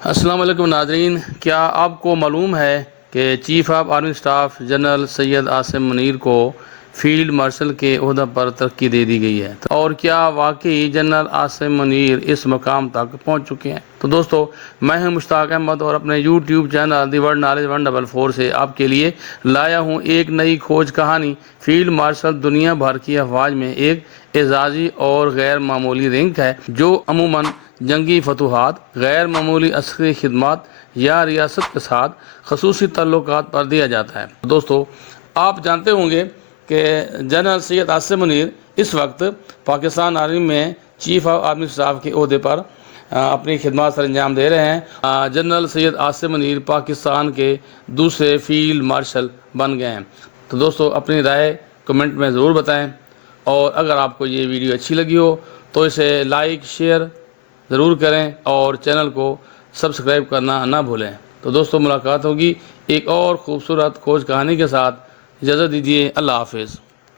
السلام علیکم ناظرین، کیا آپ کو معلوم ہے کہ chief of army staff general Syed Asim Munir کو فیلڈ مارشل کے عہدہ پر ترقی دے دی گئی ہے؟ اور کیا واقعی جنرل عاصم منیر اس مقام تک پہنچ چکے ہیں؟ تو دوستو، میں ہوں مشتاق احمد اور اپنے یوٹیوب چینل دی ورلڈ نالج 144 سے آپ کے لیے لایا ہوں ایک نئی کھوج کہانی۔ فیلڈ مارشل دنیا بھر کی افواج میں ایک اعزازی اور غیر معمولی رینک ہے جو عموماً جنگی فتوحات، غیر معمولی عسکری خدمات یا ریاست کے ساتھ خصوصی تعلقات پر دیا جاتا ہے۔ دوستو، آپ جانتے ہوں گے کہ جنرل سید عاصم منیر اس وقت پاکستان آرمی میں چیف آف آرمی اسٹاف کے عہدے پر اپنی خدمات سر انجام دے رہے ہیں۔ جنرل سید عاصم منیر پاکستان کے دوسرے فیلڈ مارشل بن گئے ہیں۔ تو دوستو، اپنی رائے کمنٹ میں ضرور بتائیں، اور اگر آپ کو یہ ویڈیو اچھی لگی ہو تو اسے لائک شیئر ضرور کریں اور چینل کو سبسکرائب کرنا نہ بھولیں۔ تو دوستو، ملاقات ہوگی ایک اور خوبصورت کھوج کہانی کے ساتھ۔ اجازت دیجیے، اللہ حافظ۔